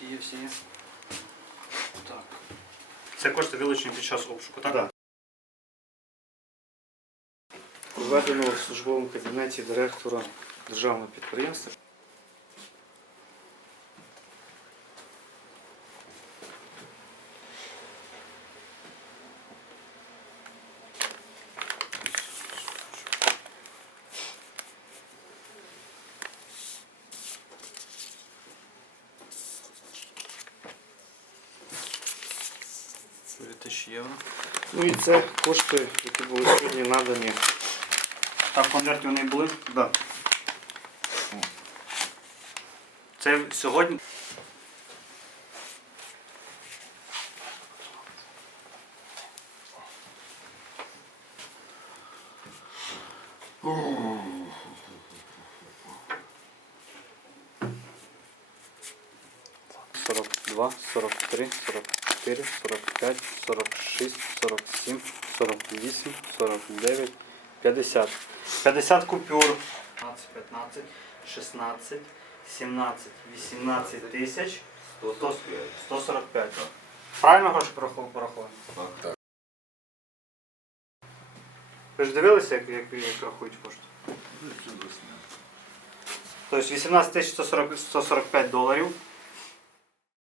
комісії. Так. Це кошти вилучені під час обшуку, так? Да. Проведено в службовому кабінеті директора державного підприємства. Чотири тисячі євро. Ну і це кошти, які були сьогодні надані. Так, в конверті вони були? Да. Це сьогодні. Сорок два, сорок три, сорок чотири, сорок п'ять, сорок шість, сорок сім, сорок вісім, сорок дев'ять, п'ятдесят. 50 купюр. 15, 15, 16, 17, 18 тисяч 145. Правильно гроші порахов- Так, так. Ви ж дивилися, як, як, як рахують кошти? Тобто 18 тисяч 145 доларів